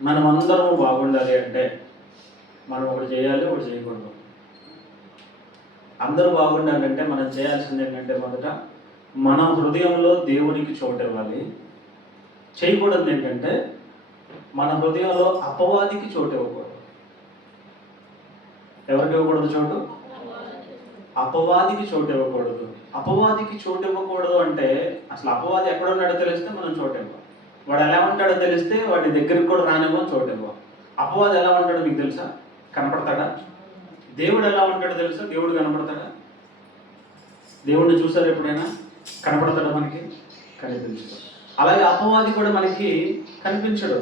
మనం అందరం బాగుండాలి అంటే మనం ఒకటి చేయాలి, ఒకటి చేయకూడదు. అందరూ బాగుండాలంటే మనం చేయాల్సింది ఏంటంటే, మొదట మన హృదయంలో దేవునికి చోటు ఇవ్వాలి. చేయకూడదు ఏంటంటే, మన హృదయంలో అపవాదికి చోటు ఇవ్వకూడదు. ఎవరికి ఇవ్వకూడదు చోటు? అపవాదికి చోటు ఇవ్వకూడదు. అపవాదికి చోటు ఇవ్వకూడదు అంటే, అసలు అపవాది ఎక్కడ ఉన్నాడో తెలిస్తే మనం చోటు ఇవ్వం. వాడు ఎలా ఉంటాడో తెలిస్తే వాడి దగ్గరికి కూడా రానివ్వం, చోటు ఇవ్వం. అపవాది ఎలా ఉంటాడో మీకు తెలుసా? కనపడతాడా? దేవుడు ఎలా ఉంటాడో తెలుసా? దేవుడు కనపడతాడా? దేవుడిని చూసారు ఎప్పుడైనా? కనపడతాడా మనకి? కనిపించడు. అలాగే అపవాది కూడా మనకి కనిపించడు.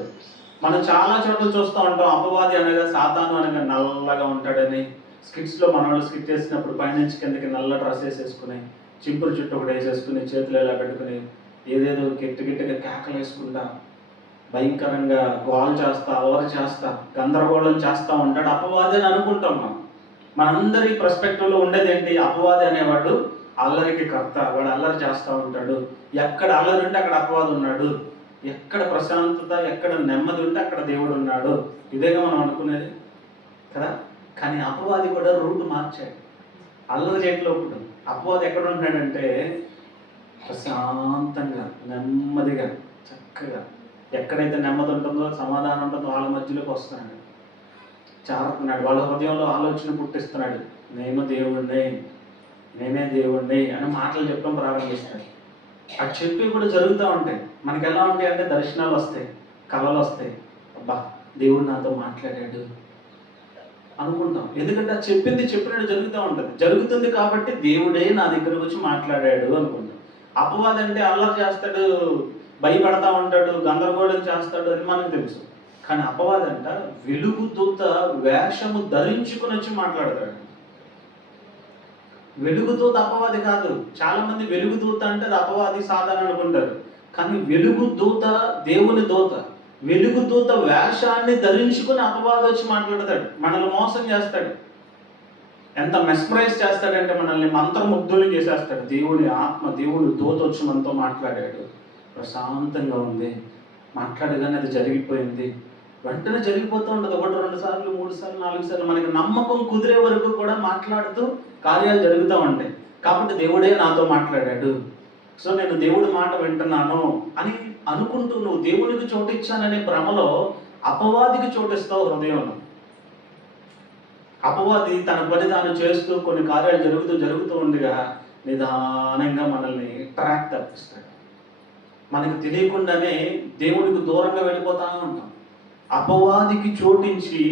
మనం చాలా చోట్ల చూస్తూ ఉంటాం, అపవాది అనగా సాతాను అనగా నల్లగా ఉంటాడని. స్కిట్స్లో మన వాళ్ళు స్కిట్ చేసినప్పుడు పైనుంచి కిందకి నల్ల డ్రెస్ వేసేసుకుని, చింపురు చుట్టూ ఒకటి వేసేసుకుని, చేతులు ఎలా పెట్టుకుని, ఏదేదో గిట్టగా కేకలు వేసుకుంటా, భయంకరంగా గోల్ చేస్తా, అల్లరి చేస్తా, గందరగోళం చేస్తూ ఉంటాడు. అపవాది అని అనుకుంటాం మనం. మనందరి పర్స్పెక్టివ్లో ఉండేది ఏంటి? అపవాది అనేవాడు అల్లరికి కర్త. వాడు అల్లరి చేస్తూ ఉంటాడు. ఎక్కడ అల్లరి ఉంటే అక్కడ అపవాది ఉన్నాడు. ఎక్కడ ప్రశాంతత, ఎక్కడ నెమ్మది ఉంటే అక్కడ దేవుడు ఉన్నాడు. ఇదేగా మనం అనుకునేది కదా. కానీ అపవాది కూడా రూట్ మార్చాడు. అల్లరి చేయట్లో ఇప్పుడు అపవాది ఎక్కడ ఉంటాడంటే, ప్రశాంతంగా, నెమ్మదిగా, చక్కగా, ఎక్కడైతే నెమ్మది ఉంటుందో, సమాధానం ఉంటుందో వాళ్ళ మధ్యలోకి వస్తున్నాడు, చారుతున్నాడు. వాళ్ళ హృదయంలో ఆలోచన పుట్టిస్తున్నాడు. నేనే దేవుణ్ణి అని మాటలు చెప్పడం ప్రారంభిస్తాడు. అటు చెప్పి కూడా జరుగుతూ ఉంటాయి. మనకి ఎలా ఉంటాయి అంటే, దర్శనాలు వస్తాయి, కళలు వస్తాయి. అబ్బా, దేవుడు నాతో మాట్లాడాడు అనుకుంటాం. ఎందుకంటే అది చెప్పినట్టు జరుగుతూ ఉంటుంది. జరుగుతుంది కాబట్టి దేవుడే నా దగ్గరకు వచ్చి మాట్లాడాడు అనుకుంటాం. అపవాది అంటే అల్లరి చేస్తాడు, భయపడతా ఉంటాడు, గందరగోళం చేస్తాడు అని మనకు తెలుసు. కానీ అపవాది అంట వెలుగు దూత వేషము ధరించుకుని వచ్చి మాట్లాడతాడు. వెలుగు దూత అపవాది కాదు. చాలా మంది వెలుగు దూత అంటే అది అపవాది సాధారణ అనుకుంటారు. కానీ వెలుగు దూత దేవుని దూత. వెలుగు దూత వేషాన్ని ధరించుకుని అపవాది వచ్చి మాట్లాడతాడు, మనల్ని మోసం చేస్తాడు. ఎంత మెస్మరైజ్ చేస్తాడంటే మనల్ని మంత్రముగ్ధులు చేసేస్తాడు. దేవుని ఆత్మ, దేవుని దూత వచ్చి మనతో మాట్లాడాడు, ప్రశాంతంగా ఉంది, మాట్లాడగానే అది జరిగిపోయింది. వెంటనే జరిగిపోతూ ఉంటుంది. 1, 2 సార్లు, 3 సార్లు, 4 సార్లు మనకి నమ్మకం కుదిరే వరకు కూడా మాట్లాడుతూ కార్యాలు జరుగుతూ ఉంటాయి. కాబట్టి దేవుడే నాతో మాట్లాడాడు, సో నేను దేవుడి మాట వింటున్నాను అని అనుకుంటూ నువ్వు దేవునికి చోటిచ్చాననే భ్రమలో అపవాదికి చోటిస్తావు హృదయంలో. అపవాది తన పని తాను చేస్తూ కొన్ని కార్యాలు జరుగుతూ ఉండగా నిదానంగా మనల్ని ట్రాక్ తప్పిస్తాడు. మనకు తెలియకుండానే దేవునికి దూరంగా వెళ్ళిపోతా ఉంటాం. అపవాదికి చోటించి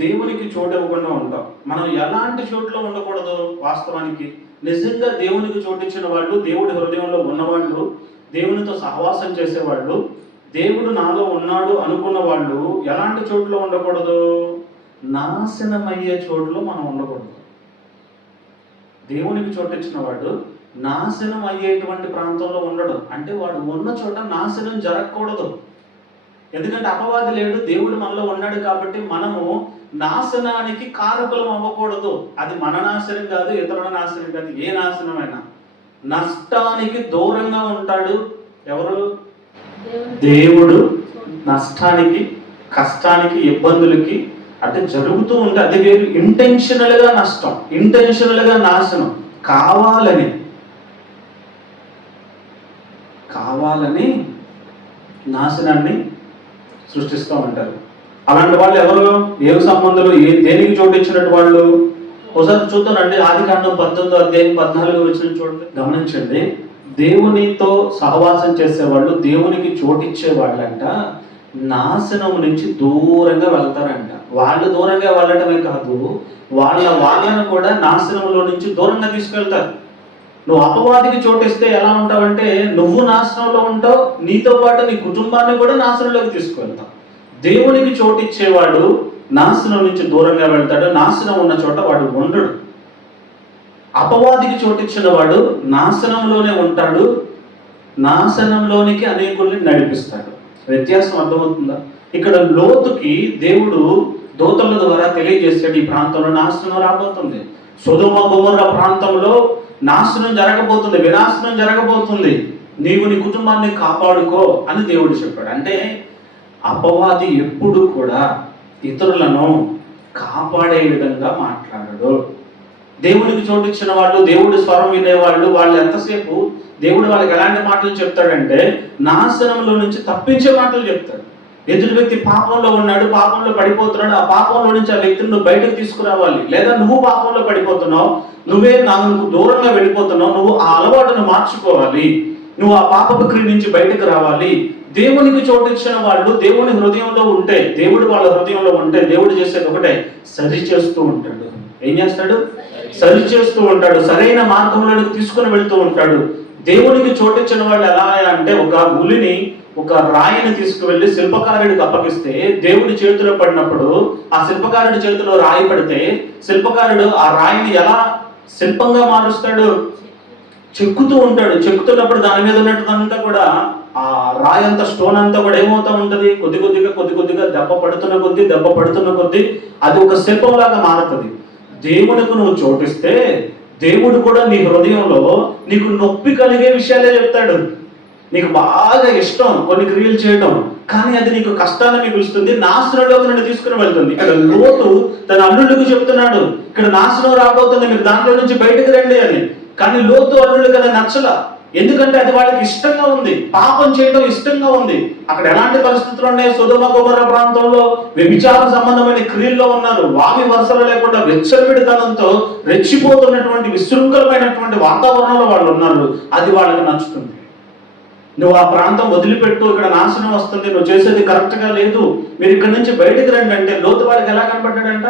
దేవునికి చోటు ఇవ్వకుండా ఉంటాం. మనం ఎలాంటి చోట్లో ఉండకూడదు? వాస్తవానికి నిజంగా దేవునికి చోటిచ్చిన వాళ్ళు, దేవుడి హృదయంలో ఉన్నవాళ్ళు, దేవునితో సహవాసం చేసేవాళ్ళు, దేవుడు నాలో ఉన్నాడు అనుకున్న వాళ్ళు ఎలాంటి చోట్లో ఉండకూడదు? నాశనమయ్యే చోట్లో మనం ఉండకూడదు. దేవునికి చోటిచ్చిన వాడు నాశనం అయ్యేటువంటి ప్రాంతంలో ఉండడు. అంటే వాడు ఉన్న చోట నాశనం జరగకూడదు. ఎందుకంటే అపవాది లేడు, దేవుడు మనలో ఉన్నాడు. కాబట్టి మనము నాశనానికి కారకులం అవ్వకూడదు. అది మన నాశనం కాదు, ఇతరుల నాశనం కాదు, ఏ నాశనమైనా నష్టానికి దూరంగా ఉంటాడు. ఎవరు? దేవుడు. నష్టానికి, కష్టానికి, ఇబ్బందులకి అంటే జరుగుతూ ఉంటే అది వేరు. ఇంటెన్షనల్గా నష్టం, ఇంటెన్షనల్గా నాశనం, కావాలని నాశనాన్ని సృష్టిస్తూ ఉంటారు. అలాంటి వాళ్ళు ఎవరు? ఏ సంబంధాలు, దేనికి చోటిచ్చినట్టు వాళ్ళు? ఒకసారి చూద్దానండి. ఆదికాండం 19వ అధ్యాయం 14వ వచనం చూడండి, గమనించండి. దేవునితో సహవాసం చేసేవాళ్ళు, దేవునికి చోటిచ్చే వాళ్ళంట నాశనం నుంచి దూరంగా వెళ్తారంట. వాళ్ళు దూరంగా వెళ్ళటమే కాదు, వాళ్ళను కూడా నాశనంలో నుంచి దూరంగా తీసుకెళ్తారు. నువ్వు అపవాదికి చోటిస్తే ఎలా ఉంటావంటే, నువ్వు నాశనంలో ఉంటావు, నీతో పాటు నీ కుటుంబాన్ని కూడా నాశనంలోకి తీసుకువెళ్తావు. దేవునికి చోటిచ్చేవాడు నాశనం నుంచి దూరంగా వెళ్తాడు, నాశనం ఉన్న చోట వాడు ఉండడు. అపవాదికి చోటిచ్చిన వాడు నాశనంలోనే ఉంటాడు, నాశనంలోనికి అనేకుల్ని నడిపిస్తాడు. వ్యత్యాసం అర్థమవుతుందా? ఇక్కడ లోతుకి దేవుడు దూతల ద్వారా తెలియజేస్తాడు, ఈ ప్రాంతంలో నాశనం రాబోతుంది, సొదొమ గొమొర్రా ప్రాంతంలో నాశనం జరగబోతుంది, వినాశనం జరగబోతుంది, నీవు నీ కుటుంబాన్ని కాపాడుకో అని దేవుడు చెప్పాడు. అంటే అపవాది ఎప్పుడు కూడా ఇతరులను కాపాడే విధంగా మాట్లాడడు. దేవునికి చోటిచ్చిన వాళ్ళు, దేవుడి స్వరం వినేవాళ్ళు, వాళ్ళు ఎంతసేపు దేవుడు వాళ్ళకి ఎలాంటి మాటలు చెప్తాడంటే నాశనంలో నుంచి తప్పించే మాటలు చెప్తాడు. ఎదుటి వ్యక్తి పాపంలో ఉన్నాడు, పాపంలో పడిపోతున్నాడు, ఆ పాపంలో నుంచి ఆ వ్యక్తిని నువ్వు బయటకు తీసుకురావాలి. లేదా నువ్వు పాపంలో పడిపోతున్నావు, నువ్వే నాకు దూరంగా వెళ్ళిపోతున్నావు, నువ్వు ఆ అలవాటును మార్చుకోవాలి, నువ్వు ఆ పాపపు క్రియ నుంచి బయటకు రావాలి. దేవునికి చోటిచ్చిన వాళ్ళు దేవుని హృదయంలో ఉంటే, దేవుడు వాళ్ళ హృదయంలో ఉంటే దేవుడు చేసేది ఒకటే, సరి చేస్తూ ఉంటాడు. ఏం చేస్తాడు? సరి చేస్తూ ఉంటాడు, సరైన మార్గంలోకి తీసుకుని వెళ్తూ ఉంటాడు. దేవునికి చోటిచ్చిన వాళ్ళు ఎలా అంటే ఒక ఉలిని, ఒక రాయిని తీసుకువెళ్ళి శిల్పకారుడికి అప్పగిస్తే దేవుడి చేతిలో పడినప్పుడు ఆ శిల్పకారుడి చేతిలో రాయి పడితే శిల్పకారుడు ఆ రాయిని ఎలా శిల్పంగా మారుస్తాడు? చెక్కుతూ ఉంటాడు. చెక్కుతున్నప్పుడు దాని మీద ఉన్నట్టుదంతా కూడా ఆ రాయి అంతా, స్టోన్ అంతా కూడా ఏమవుతా ఉంటది? కొద్ది కొద్దిగా దెబ్బ పడుతున్న కొద్దీ అది ఒక శిల్పంలాగా మారుతుంది. దేవునికి నువ్వు చోటిస్తే దేవుడు కూడా నీ హృదయంలో నీకు నొప్పి కలిగే విషయాలే చెప్తాడు. నీకు బాగా ఇష్టం కొన్ని క్రియలు చేయడం, కానీ అది నీకు కష్టాన్ని మిగులుస్తుంది, నాశనంలోకి నుండి తీసుకుని వెళ్తుంది. ఇక్కడ లోతు తన అల్లుళ్ళకు చెప్తున్నాడు, ఇక్కడ నాశనం రాబోతుంది, మీరు దాంట్లో నుంచి బయటకు రండి అని. కానీ లోతు అల్లుళ్ళకి అది నచ్చల. ఎందుకంటే అది వాళ్ళకి ఇష్టంగా ఉంది, పాపం చేయడం ఇష్టంగా ఉంది. అక్కడ ఎలాంటి పరిస్థితులు ఉన్నాయి? సొదొమ గొమొర్రా ప్రాంతంలో వ్యభిచార సంబంధమైన క్రియల్లో ఉన్నారు. వామి వరుసలు లేకుండా వెచ్చలవిడితనంతో రెచ్చిపోతున్నటువంటి విశృంఖలమైనటువంటి వాతావరణంలో వాళ్ళు ఉన్నారు. అది వాళ్ళకి నచ్చుతుంది. నువ్వు ఆ ప్రాంతం వదిలిపెట్టు, ఇక్కడ నాశనం వస్తుంది, నువ్వు చేసేది కరెక్ట్ గా లేదు, మీరు ఇక్కడ నుంచి బయటకు రండి అంటే లోతు వాళ్ళకి ఎలా కనపడ్డాడంట?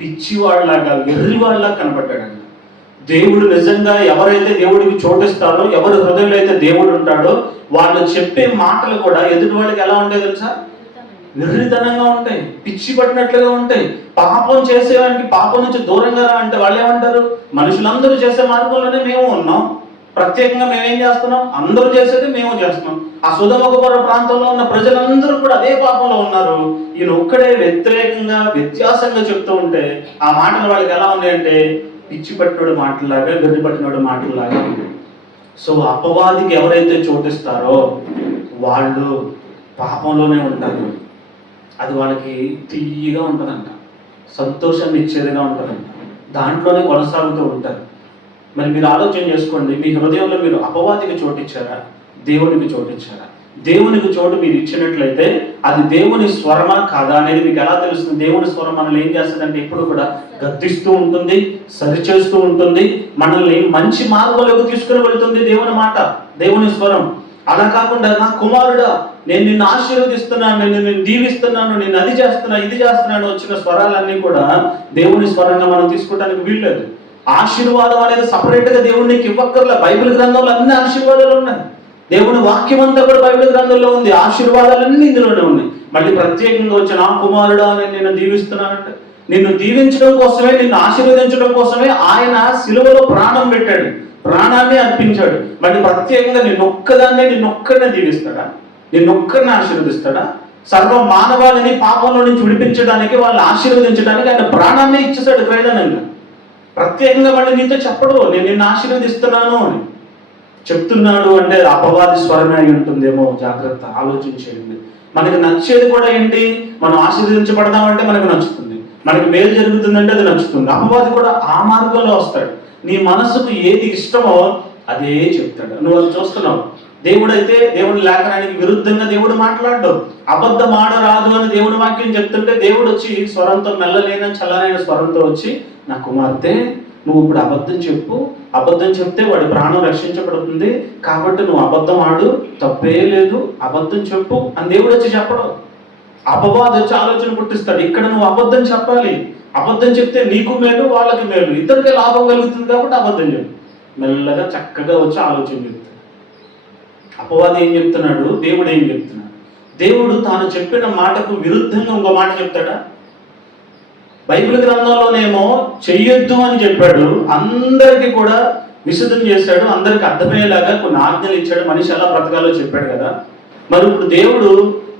పిచ్చివాళ్ళలాగా, వెర్రివాళ్ళలాగా కనపడ్డాడంట. దేవుడు నిజంగా ఎవరైతే దేవుడికి చోటిస్తారో, ఎవరి హృదయంలో అయితే దేవుడు ఉంటాడో, వాళ్ళు చెప్పే మాటలు కూడా ఎదుటి వాళ్ళకి ఎలా ఉంటాయి తెలుసా? వెర్రితనంగా ఉంటాయి, పిచ్చి పట్టినట్లుగా ఉంటాయి. పాపం చేసేవానికి పాపం నుంచి దూరంగా రా అంటే వాళ్ళు ఏమంటారు? మనుషులందరూ చేసే మార్గంలోనే మేము ఉన్నాం, ప్రత్యేకంగా మేమేం చేస్తున్నాం? అందరూ చేసేది మేము చేస్తున్నాం. ఆ సొదొమ గొమొర్రా ప్రాంతంలో ఉన్న ప్రజలందరూ కూడా అదే పాపంలో ఉన్నారు. ఈయన ఒక్కడే వ్యతిరేకంగా, వ్యత్యాసంగా చెప్తూ ఉంటే ఆ మాటలు వాళ్ళకి ఎలా ఉన్నాయంటే పిచ్చి పట్టినోడు మాటలాగా, వెర్రి పట్టినోడు మాటలాగా ఉంది. సో అపవాదికి ఎవరైతే చోటిస్తారో వాళ్ళు పాపంలోనే ఉంటారు. అది వాళ్ళకి తీయగా ఉంటుందంట, సంతోషాన్ని ఇచ్చేదిగా ఉంటుందంట, దాంట్లోనే కొనసాగుతూ ఉంటారు. మరి మీరు ఆలోచన చేసుకోండి, మీ హృదయంలో మీరు అపవాదికి చోటిచ్చారా, దేవునికి చోటిచ్చారా? దేవునికి చోటు మీరు ఇచ్చినట్లయితే అది దేవుని స్వరమా కాదా అనేది మీకు ఎలా తెలుస్తుంది? దేవుని స్వరం మనల్ని ఏం చేస్తుందంటే ఎప్పుడు కూడా గద్దిస్తూ ఉంటుంది, సరిచేస్తూ ఉంటుంది, మనల్ని మంచి మార్గంలోకి తీసుకుని వెళ్తుంది దేవుని మాట, దేవుని స్వరం. అలా కాకుండా నా కుమారుడా నేను నిన్ను ఆశీర్వదిస్తున్నాను, నేను దీవిస్తున్నాను, నేను అది చేస్తున్నా, ఇది చేస్తున్నాను వచ్చిన స్వరాలన్నీ కూడా దేవుని స్వరంగా మనం తీసుకోవడానికి వీల్లేదు. ఆశీర్వాదం అనేది సపరేట్ గా దేవుడు నీకు ఇవ్వక్కర్లే. బైబిల్ గ్రంథంలో అన్ని ఆశీర్వాదాలు ఉన్నాయి. దేవుని వాక్యం అంతా కూడా బైబిల్ గ్రంథంలో ఉంది, ఆశీర్వాదాలన్నీ ఇందులోనే ఉన్నాయి. మళ్ళీ ప్రత్యేకంగా వచ్చి నా కుమారుడా అని నేను దీవిస్తున్నానంటే నిన్ను దీవించడం కోసమే, నిన్ను ఆశీర్వదించడం కోసమే ఆయన సిలువలో ప్రాణం పెట్టాడు, ప్రాణాన్ని అర్పించాడు. మళ్ళీ ప్రత్యేకంగా నిన్నొక్కడనే దీవిస్తాడా? నిన్నొక్కడిని ఆశీర్వదిస్తాడా? సర్వ మానవాళిని పాపంలో నుంచి విడిపించడానికి, వాళ్ళని ఆశీర్వదించడానికి ఆయన ప్రాణాన్ని ఇచ్చేసాడు క్రైదనంగా. ప్రత్యేకంగా మళ్ళీ నీతో చెప్పడు నేను నిన్ను ఆశీర్వదిస్తున్నాను అని. చెప్తున్నాడు అంటే అపవాది స్వరమే అయి ఉంటుందేమో, జాగ్రత్త ఆలోచించేయండి. మనకి నచ్చేది కూడా ఏంటి? మనం ఆశీర్వదించబడదామంటే మనకు నచ్చుతుంది, మనకి మేలు జరుగుతుందంటే అది నచ్చుతుంది. అపవాది కూడా ఆ మార్గంలో వస్తాడు. నీ మనసుకు ఏది ఇష్టమో అదే చెప్తాడు. నువ్వు అది చూస్తున్నావు. దేవుడైతే దేవుడి లేఖనానికి విరుద్ధంగా దేవుడు మాట్లాడు, అబద్ధం ఆడరాదు అని దేవుడి వాక్యం చెప్తుంటే దేవుడు వచ్చి స్వరంతో, మెల్లలేన చల్లనైన స్వరంతో వచ్చి, నా కుమార్తె నువ్వు ఇప్పుడు అబద్ధం చెప్పు, అబద్ధం చెప్తే వాడి ప్రాణం రక్షించబడుతుంది, కాబట్టి నువ్వు అబద్ధం ఆడు, తప్పే లేదు, అబద్ధం చెప్పు అని దేవుడు వచ్చి చెప్పడం. అపవాది వచ్చి ఆలోచన పుట్టిస్తాడు, ఇక్కడ నువ్వు అబద్ధం చెప్పాలి, అబద్ధం చెప్తే నీకు మేలు, వాళ్ళకి మేలు, ఇద్దరికే లాభం కలుగుతుంది, కాబట్టి అబద్ధం చెప్పు. మెల్లగా చక్కగా వచ్చి ఆలోచన చెప్తాడు. అపవాది ఏం చెప్తున్నాడు, దేవుడు ఏం చెప్తున్నాడు? దేవుడు తాను చెప్పిన మాటకు విరుద్ధంగా ఇంకో మాట చెప్తాడా? బైబిల్ గ్రంథంలోనేమో చెయ్యొద్దు అని చెప్పాడు, అందరికీ కూడా విశుద్ధం చేశాడు, అందరికి అర్థమయ్యేలాగా కొన్ని ఆజ్ఞలు ఇచ్చాడు, మనిషి ఎలా బ్రతకాలో చెప్పాడు కదా. మరి ఇప్పుడు దేవుడు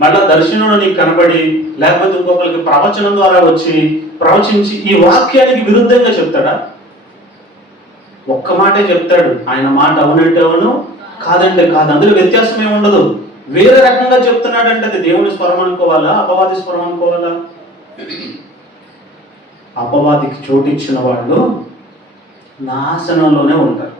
మళ్ళా దర్శనంలో నీకు కనబడి, లేకపోతే ఇంకొకరికి ప్రవచనం ద్వారా వచ్చి ప్రవచించి ఈ వాక్యానికి విరుద్ధంగా చెప్తాడా? ఒక్క మాటే చెప్తాడు, ఆయన మాట అవునంటే అవును, కాదంటే కాదు, అందులో వ్యత్యాసం ఏమి ఉండదు. వేరే రకంగా చెప్తున్నాడంటే అది దేవుని స్వరం అనుకోవాలా, అపవాది స్వరం అనుకోవాలా? అపవాదికి చోటిచ్చిన వాళ్ళు నాశనంలోనే ఉంటారు.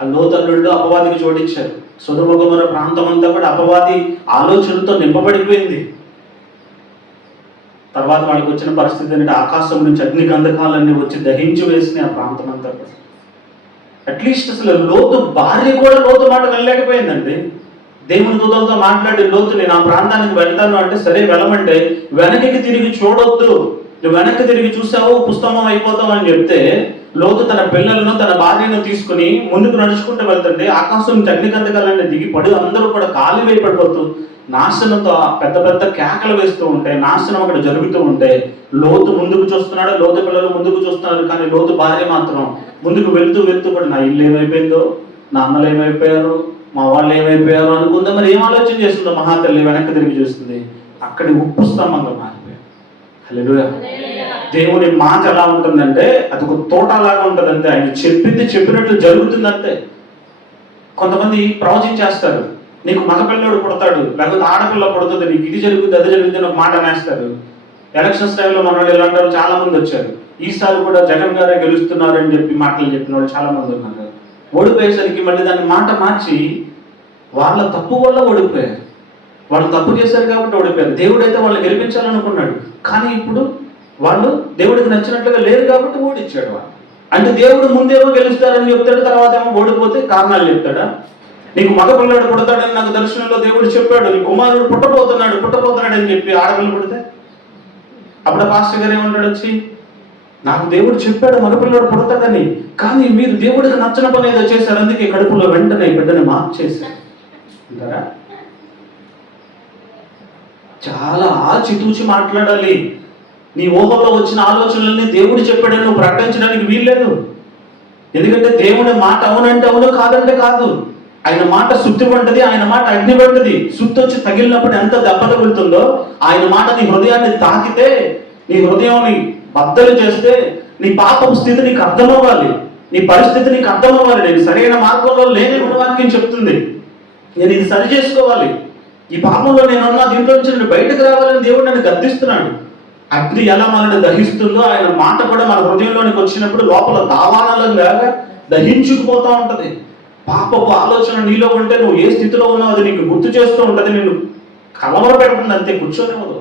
ఆ లోతల్లుళ్ళు అపవాదికి చోటిచ్చారు. సొదొమ గొమొర్రా ప్రాంతం అంతా కూడా అపవాది ఆలోచనలతో నింపబడిపోయింది. తర్వాత వాళ్ళకి వచ్చిన పరిస్థితి ఏంటంటే ఆకాశం నుంచి అగ్ని గంధకాలన్నీ వచ్చి దహించి వేసిన ఆ ప్రాంతం అంతా కూడా. అట్లీస్ట్ అసలు లోతు భార్య కూడా లోతు మాట వెళ్ళలేకపోయిందండి. దేవుని దూతలతో మాట్లాడి లోతు నేను ఆ ప్రాంతానికి వెళ్తాను అంటే సరే వెళ్ళమంటే వెనక్కి తిరిగి చూడొద్దు, నువ్వు వెనక్కి తిరిగి చూసావు పుస్తకం అయిపోతావు అని చెప్తే లోతు తన పిల్లలను తన భార్యను తీసుకుని ముందుకు నడుచుకుంటూ వెళ్తుంటే ఆకాశం నుంచి అగ్నిగంధకాలన్నీ దిగి పడి అందరూ కూడా కాలి వేయపడిపోతూ నాశనంతో పెద్ద పెద్ద కేకలు వేస్తూ ఉంటే నాశనం అక్కడ జరుగుతూ ఉంటే లోతు ముందుకు చూస్తున్నాడు, లోతు పిల్లలు ముందుకు చూస్తున్నారు, కానీ లోతు భార్య మాత్రం ముందుకు వెళ్తూ వెళ్తూ కూడా నా ఇల్లు ఏమైపోయిందో, నా అన్నలు ఏమైపోయారు, మా వాళ్ళు ఏమైపోయారు అనుకుందా. మరి ఏం ఆలోచన చేస్తుందో మహాతల్లి వెనక్కి తిరిగి చూస్తుంది, అక్కడి ఉప్పు స్తంభంగా మారిపోయారు. హల్లెలూయా. దేవుని మాట ఎలా ఉంటుందంటే అది ఒక తోటలాగా ఉంటుంది అంతే. ఆయన చెప్పింది చెప్పినట్లు జరుగుతుందంతే. కొంతమంది ప్రవచించేస్తారు, నీకు మగపిల్లడు పుడతాడు లేకపోతే ఆడపిల్ల పుడుతుంది, నీకు ఇది జరుగుతుంది అది జరుగుతుంది ఒక మాట అనేస్తారు. ఎలక్షన్స్ టైంలో మన వాళ్ళు ఎలా అంటారు, చాలా మంది వచ్చారు, ఈసారి కూడా జగన్ గారే గెలుస్తున్నారు అని చెప్పి మాటలు చెప్పిన వాళ్ళు చాలా మంది ఉన్నారు. ఓడిపోయేసరికి మళ్ళీ దాన్ని మాట మార్చి వాళ్ళ తప్పు వల్ల ఓడిపోయారు, వాళ్ళు తప్పు చేశారు కాబట్టి ఓడిపోయారు. దేవుడు అయితే వాళ్ళని గెలిపించాలనుకున్నాడు, కానీ ఇప్పుడు వాళ్ళు దేవుడికి నచ్చినట్లుగా లేరు కాబట్టి ఓడిచ్చాడు వాళ్ళు. అంటే దేవుడు ముందేమో గెలుస్తారని చెప్తాడు, తర్వాత ఏమో ఓడిపోతే కారణాలు చెప్తాడా? నీకు మగపిల్లాడు పుడతాడని నాకు దర్శనంలో దేవుడు చెప్పాడు, నీ కుమారుడు పుట్టబోతున్నాడు అని చెప్పి ఆడపిల్ల పుడితే అప్పుడు పాస్టర్ గారు ఏమంటాడు వచ్చి, నాకు దేవుడు చెప్పాడు మగపిల్లాడు పుడతాడని, కానీ మీరు దేవుడికి నచ్చని పని ఏదో చేశారు, అందుకే కడుపులో వెంటనే బిడ్డని మార్చేశారు అంటారా? చాలా ఆచితూచి మాట్లాడాలి. నీ ఊహలో వచ్చిన ఆలోచనలన్నీ దేవుడు చెప్పాడని నువ్వు ప్రకటించడానికి వీల్లేదు. ఎందుకంటే దేవుడి మాట అవునంటే అవును, కాదంటే కాదు. ఆయన మాట శుద్ధి వంటిది, ఆయన మాట అగ్ని వంటిది. శుద్ధి వచ్చి తగిలినప్పుడు ఎంత దెబ్బ తగులుతుందో, ఆయన మాట నీ హృదయాన్ని తాకితే, నీ హృదయాన్ని బద్దలు చేస్తే, నీ పాపం స్థితి నీకు అర్థమవ్వాలి, నీ పరిస్థితి నీకు అర్థమవ్వాలి. నేను సరైన మార్గంలో లేని వాక్యం చెప్తుంది, నేను ఇది సరి చేసుకోవాలి, ఈ పాపంలో నేనున్నా, దీంట్లో నుంచి నేను బయటకు రావాలని దేవుడు నన్ను గద్దిస్తున్నాడు. అగ్ని ఎలా మనల్ని దహిస్తుందో ఆయన మాట కూడా మన హృదయంలోనికి వచ్చినప్పుడు లోపల దావానలంగా దహించుకుపోతూ ఉంటది. పాపపు ఆలోచన నీలో ఉంటే నువ్వు ఏ స్థితిలో ఉన్నావు అది నీకు గుర్తు చేస్తూ ఉంటది, నిన్ను కలవర పెడుతుంది, అంతే కూర్చోనివ్వదు.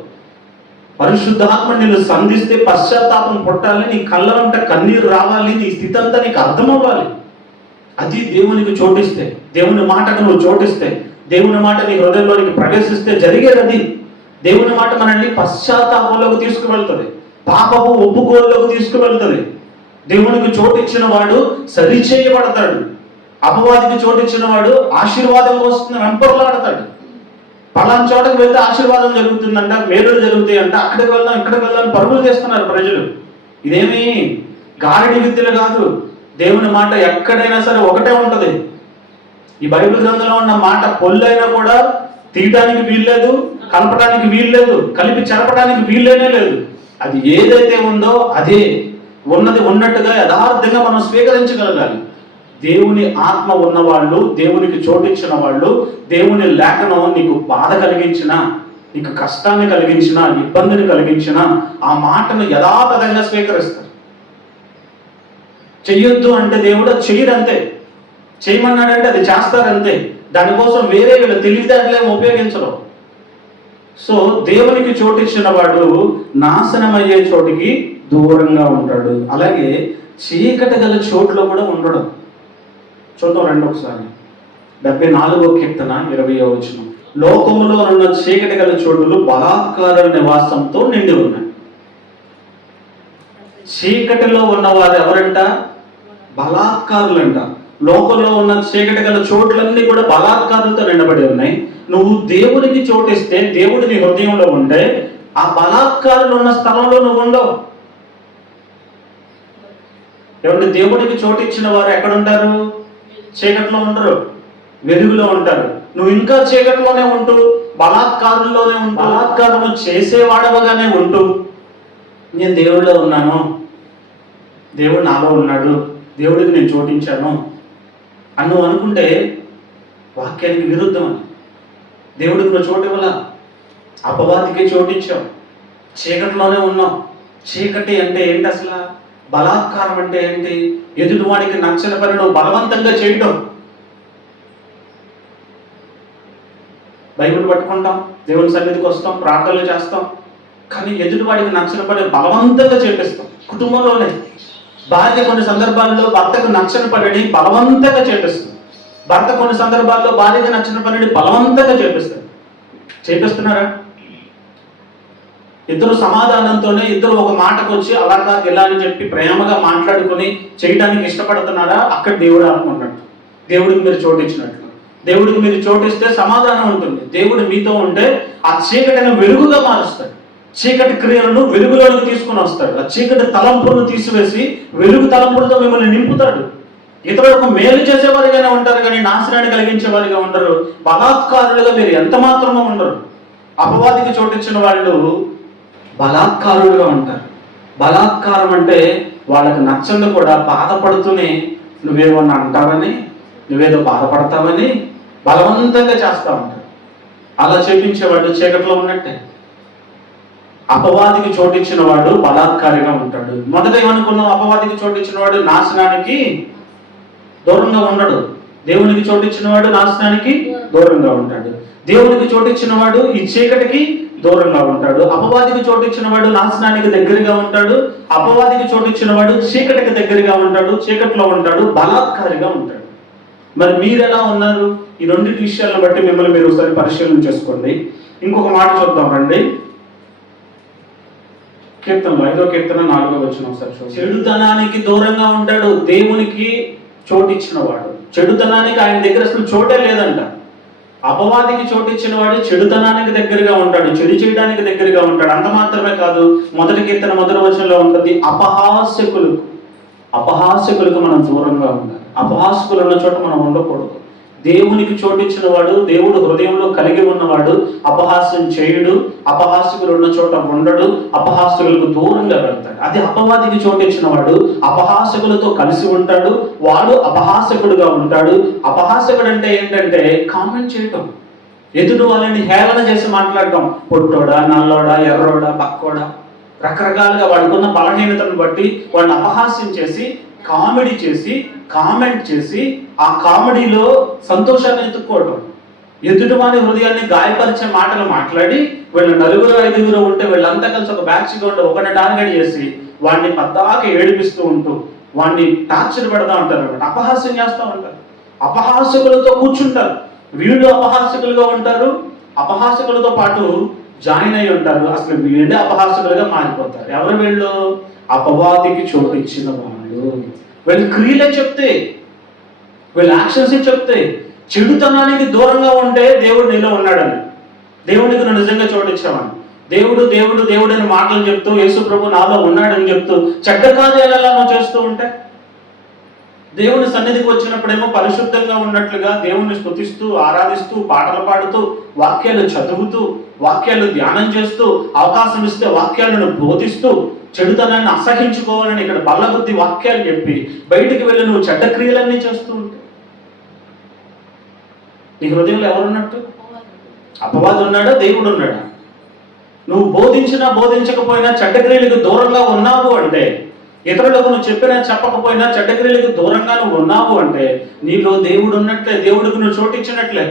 పరిశుద్ధాత్మ నిన్ను సంధిస్తే పశ్చాత్తాపం పుట్టాలి, నీ కళ్ళ వెంట కన్నీరు రావాలి, నీ స్థితి అంతా నీకు అర్థమవ్వాలి. అది దేవునికి చోటిస్తే, దేవుని మాటకు నువ్వు చోటిస్తే, దేవుని మాట నీ హృదయంలోనికి ప్రవేశిస్తే జరిగేది అది. దేవుని మాట మనల్ని పశ్చాత్తాపంలోకి తీసుకువెళ్తుంది, పాపపు ఒప్పుకోల్లోకి తీసుకువెళ్తుంది. దేవునికి చోటిచ్చిన వాడు సరిచేయబడతాడు, అపవాదికి చోటిచ్చిన వాడు ఆశీర్వాదం కోసం వెంపర్లాడతాడు. పలానా చోటకి వెళ్తే ఆశీర్వాదం జరుగుతుందంట, మేలులు జరుగుతాయి అంట, అక్కడికి వెళ్దాం ఇక్కడికి వెళ్దాం పరుగులు చేస్తున్నారు ప్రజలు. ఇదేమి గారడి విద్యలు కాదు. దేవుని మాట ఎక్కడైనా సరే ఒకటే ఉంటది. ఈ బైబిల్ గ్రంథంలో ఉన్న మాట పొల్లైనా కూడా తీయటానికి వీల్లేదు, కలపడానికి వీల్లేదు, కలిపి చెరపడానికి వీల్లేనే లేదు. అది ఏదైతే ఉందో అదే ఉన్నది ఉన్నట్టుగా యథార్థంగా మనం స్వీకరించగలగాలి. దేవుని ఆత్మ ఉన్నవాళ్ళు, దేవునికి చోటిచ్చిన వాళ్ళు, దేవుని లేఖనం నీకు బాధ కలిగించిన, నీకు కష్టాన్ని కలిగించిన, ఇబ్బందిని కలిగించిన ఆ మాటను యథాతథంగా స్వీకరిస్తారు. చెయ్యొద్దు అంటే దేవుడు చెయ్యరంతే, చేయమన్నాడంటే అది చేస్తారంతే. దానికోసం వేరే వీళ్ళు తెలివితేటలేం ఉపయోగించరు. సో దేవునికి చోటిచ్చిన వాడు నాశనమయ్యే చోటికి దూరంగా ఉంటాడు. అలాగే చీకటి గల చోట్లో కూడా ఉండడం. చూద్దాం రండి ఒకసారి. 74వ కీర్తన 20వ వచనం. లోకములో ఉన్న చీకటి గల చోటులు బలాత్కారుల నివాసంతో నిండి ఉన్నాయి. చీకటిలో ఉన్నవారు ఎవరంట? బలాత్కారులంట. లోకంలో ఉన్న చీకటి గల చోట్లన్నీ కూడా బలాత్కారులతో నిండబడి ఉన్నాయి. నువ్వు దేవునికి చోటిస్తే, దేవుడి నీ హృదయంలో ఉంటే, ఆ బలాత్కారులు ఉన్న స్థలంలో నువ్వు ఉండవు. ఏమంటే దేవుడికి చోటిచ్చిన వారు ఎక్కడుంటారు? చీకట్లో ఉండరు, వెలుగులో ఉంటారు. నువ్వు ఇంకా చీకట్లోనే ఉంటూ, బలాత్కారుల్లోనే ఉంటూ, బలాత్కారము చేసేవాడవగానే ఉంటూ, నేను దేవుడిలో ఉన్నాను, దేవుడు నాలో ఉన్నాడు, దేవుడికి నేను చోటించాను అని నువ్వు అనుకుంటే వాక్యానికి విరుద్ధం. అని దేవుడికి నువ్వు చోటు ఇవ్వాల, అపవాదికి చోటిచ్చావు. చీకటిలోనే ఉన్నాం. చీకటి అంటే ఏంటి అసలు? బలాత్కారం అంటే ఏంటి? ఎదుటివాడికి నచ్చని పని నువ్వు బలవంతంగా చేయడం. బైబిల్ పట్టుకుంటాం, దేవుని సన్నిధికి వస్తాం, ప్రార్థనలు చేస్తాం, కానీ ఎదుటివాడికి నచ్చని పని బలవంతంగా చేపిస్తాం. కుటుంబంలోనే భార్య కొన్ని సందర్భాల్లో భర్తకు నచ్చని పనిని బలవంతంగా చేపిస్తుంది. భర్త కొన్ని సందర్భాల్లో భార్యకి నచ్చిన పనిని బలవంతంగా చేపిస్తున్నారా? ఇద్దరు సమాధానంతోనే ఇద్దరు ఒక మాటకు వచ్చి అలా కాదు ఇలా అని చెప్పి ప్రేమగా మాట్లాడుకుని చేయడానికి ఇష్టపడుతున్నారా? అక్కడ దేవుడు అనుకున్నట్టు, దేవుడికి మీరు చోటిచ్చినట్లు. దేవుడికి మీరు చోటిస్తే సమాధానం ఉంటుంది. దేవుడు మీతో ఉంటే ఆ చీకటిని వెలుగుగా మారుస్తాడు. చీకటి క్రియలను వెలుగులోకి తీసుకుని వస్తాడు. ఆ చీకటి తలంపులను తీసివేసి వెలుగు తలంపులతో మిమ్మల్ని నింపుతాడు. ఇతరులకు మేలు చేసేవారిగానే ఉంటారు, కానీ నాశనాన్ని కలిగించేవారిగా ఉండరు. బలాత్కారులుగా మీరు ఎంత మాత్రమో ఉండరు. అపవాదికి చోటిచ్చిన వాళ్ళు బలాత్కారులుగా ఉంటారు. బలాత్కారం అంటే వాళ్ళకి నచ్చంది కూడా బాధపడుతూనే నువ్వేమన్నా అంటావని, నువ్వేదో బాధపడతావని బలవంతంగా చేస్తూ ఉంటారు. అలా చేపించేవాడు చీకట్లో ఉన్నట్టే. అపవాదికి చోటిచ్చిన వాడు బలాత్కారిగా ఉంటాడు. మొదట ఏమనుకున్నాం? అపవాదికి చోటిచ్చిన వాడు నాశనానికి దూరంగా ఉండడు. దేవునికి చోటిచ్చిన వాడు నాశనానికి దూరంగా ఉంటాడు. దేవునికి చోటిచ్చిన వాడు ఈ చీకటికి దూరంగా ఉంటాడు. అపవాదికి చోటిచ్చిన వాడు నాశనానికి దగ్గరగా ఉంటాడు. అపవాదికి చోటిచ్చిన వాడు చీకటికి దగ్గరగా ఉంటాడు, చీకటిలో ఉంటాడు, బలాత్కారిగా ఉంటాడు. మరి మీరు ఎలా ఉన్నారు? ఈ రెండింటి విషయాలను బట్టి మిమ్మల్ని మీరు ఒకసారి పరిశీలన చేసుకోండి. ఇంకొక మాట చూద్దాం రండి. కీర్తనలో 5వ కీర్తన 4వ వచనం ఒకసారి చూడండి. చెడుతనానికి దూరంగా ఉంటాడు దేవునికి చోటిచ్చిన వాడు. చెడుతనానికి ఆయన దగ్గర అసలు చోటే లేదంట. అపవాదికి చోటిచ్చిన వాడు చెడుతనానికి దగ్గరగా ఉంటాడు, చెడు చేయడానికి దగ్గరగా ఉంటాడు. అంత మాత్రమే కాదు, మొదటి కీర్తన 1వ వచనంలో ఉంటుంది, అపహాస్యకులకు మనం దూరంగా ఉండాలి. అపహాస్యకులు ఉన్న చోట మనం ఉండకూడదు. దేవునికి చోటిచ్చిన వాడు, దేవుడు హృదయంలో కలిగి ఉన్నవాడు అపహాస్యం చేయుడు, అపహాస్యకులు ఉన్న చోట ఉండడు, అపహాస్యకులకు దూరంగా వెళ్తాడు. అదే అపవాదికి చోటిచ్చిన వాడు అపహాస్యకులతో కలిసి ఉంటాడు, వాడు అపహాస్యకుడుగా ఉంటాడు. అపహాస్యకుడు అంటే ఏంటంటే కామెంట్ చేయటం, ఎదుటి వాళ్ళని హేళన చేసి మాట్లాడటం. పొట్టోడా, నల్లోడా, ఎర్రోడా, బక్కోడా, రకరకాలుగా వాడుకున్న బలహీనతను బట్టి వాడిని అపహాస్యం చేసి, కామెడీ చేసి, కామెంట్ చేసి, ఆ కామెడీలో సంతోషాన్ని ఎత్తుక్కోవడం. ఎదుటివాని హృదయాన్ని గాయపరిచే మాటలు మాట్లాడి, వీళ్ళు 4-5 ఉంటే వీళ్ళంతా కలిసి ఒక బ్యాచ్గా ఉండి ఒకరిని టార్గెట్ చేసి వాడిని పద్దాక ఏడిపిస్తూ ఉంటూ వాడిని టార్చర్ పెడతా ఉంటారు అనమాట. అపహాస్యం చేస్తూ ఉంటారు. అపహాస్యకులతో కూర్చుంటారు. వీళ్ళు అపహాస్యకులుగా ఉంటారు, అపహాస్యకులతో పాటు జాయిన్ అయి ఉంటారు. అసలు వీళ్ళే అపహాస్యకులుగా మారిపోతారు. ఎవరు వీళ్ళు? అపవాదికి చోటిచ్చిన వాళ్ళు. వీళ్ళ క్రియలే చెప్తే, వీళ్ళ యాక్షన్స్ చెప్తే, చెడుతనానికి దూరంగా ఉంటే దేవుడు నీలో ఉన్నాడని, దేవుడికి నువ్వు నిజంగా చోటిచ్చావని, దేవుడు దేవుడు దేవుడు అని మాటలు చెప్తూ యేసు ప్రభు నాలో ఉన్నాడని చెప్తూ చెడ్డ కార్యాలలో నువ్వు చేస్తూ ఉంటే, దేవుని సన్నిధికి వచ్చినప్పుడేమో పరిశుద్ధంగా ఉన్నట్లుగా దేవుణ్ణి స్తుతిస్తూ, ఆరాధిస్తూ, పాటలు పాడుతూ, వాక్యాలు చదువుతూ, వాక్యాలు ధ్యానం చేస్తూ, అవకాశం ఇస్తే వాక్యాలను బోధిస్తూ, చెడుతనాన్ని అసహించుకోవాలని ఇక్కడ బల్లబుద్ధి వాక్యాలు చెప్పి బయటికి వెళ్ళి నువ్వు చెడ్డ క్రియలన్నీ చేస్తూ ఉంటే నీ హృదయంలో ఎవరున్నట్టు? అపవాది ఉన్నాడా, దేవుడు ఉన్నాడా? నువ్వు బోధించినా బోధించకపోయినా చెడ్డ క్రియలకు దూరంగా ఉన్నావు అంటే, ఇతరులకు నువ్వు చెప్పినా చెప్పకపోయినా చెడ్డ క్రియలకు దూరంగా నువ్వు ఉన్నావు అంటే నీలో దేవుడు ఉన్నట్లే, దేవుడికి నువ్వు చోటిచ్చినట్లే.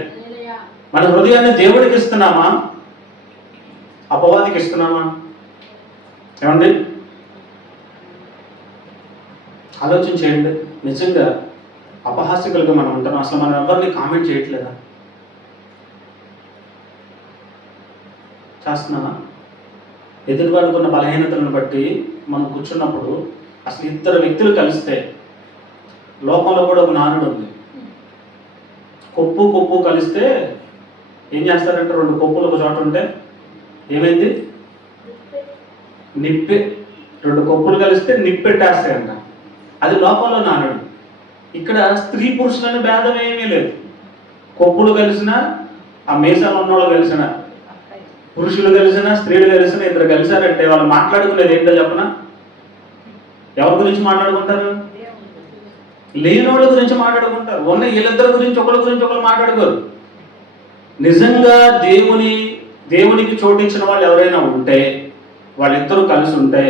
మన హృదయాన్ని దేవుడికి ఇస్తున్నామా, అపవాదికి ఇస్తున్నామా? ఏమండి, ఆలోచన చేయండి. నిజంగా అపహాస్యకులుగా మనం ఉంటున్నాం. అసలు మనం ఎవరిని కామెంట్ చేయట్లేదా? చేస్తున్నామా? ఎదుటివాడికి ఉన్న బలహీనతలను బట్టి మనం కూర్చున్నప్పుడు అసలు 2 వ్యక్తులు కలిస్తే, లోకంలో కూడా ఒక నానుడు ఉంది, కొప్పు కలిస్తే ఏం చేస్తారంటే 2 కొప్పులు ఒక చోట ఉంటే ఏమైంది? నిప్పే. 2 కొప్పులు కలిస్తే నిప్పెట్టేస్తాయంట. అది లోకంలో నానుడు. ఇక్కడ స్త్రీ పురుషులని భేదం ఏమీ లేదు. కొప్పులు కలిసిన, ఆ మీసాలు ఉన్నవాళ్ళు కలిసిన, పురుషులు కలిసిన, స్త్రీలు కలిసిన, 2 కలిసారంటే వాళ్ళు మాట్లాడుకునేది ఏంటో చెప్పనా? ఎవరి గురించి మాట్లాడుకుంటారు? లేని వాళ్ళ గురించి మాట్లాడుకుంటారు. ఉన్న వీళ్ళిద్దరి గురించి ఒకరి గురించి ఒకరు మాట్లాడుకోరు. నిజంగా దేవునికి చోటించిన వాళ్ళు ఎవరైనా ఉంటే, వాళ్ళిద్దరూ కలిసి ఉంటే,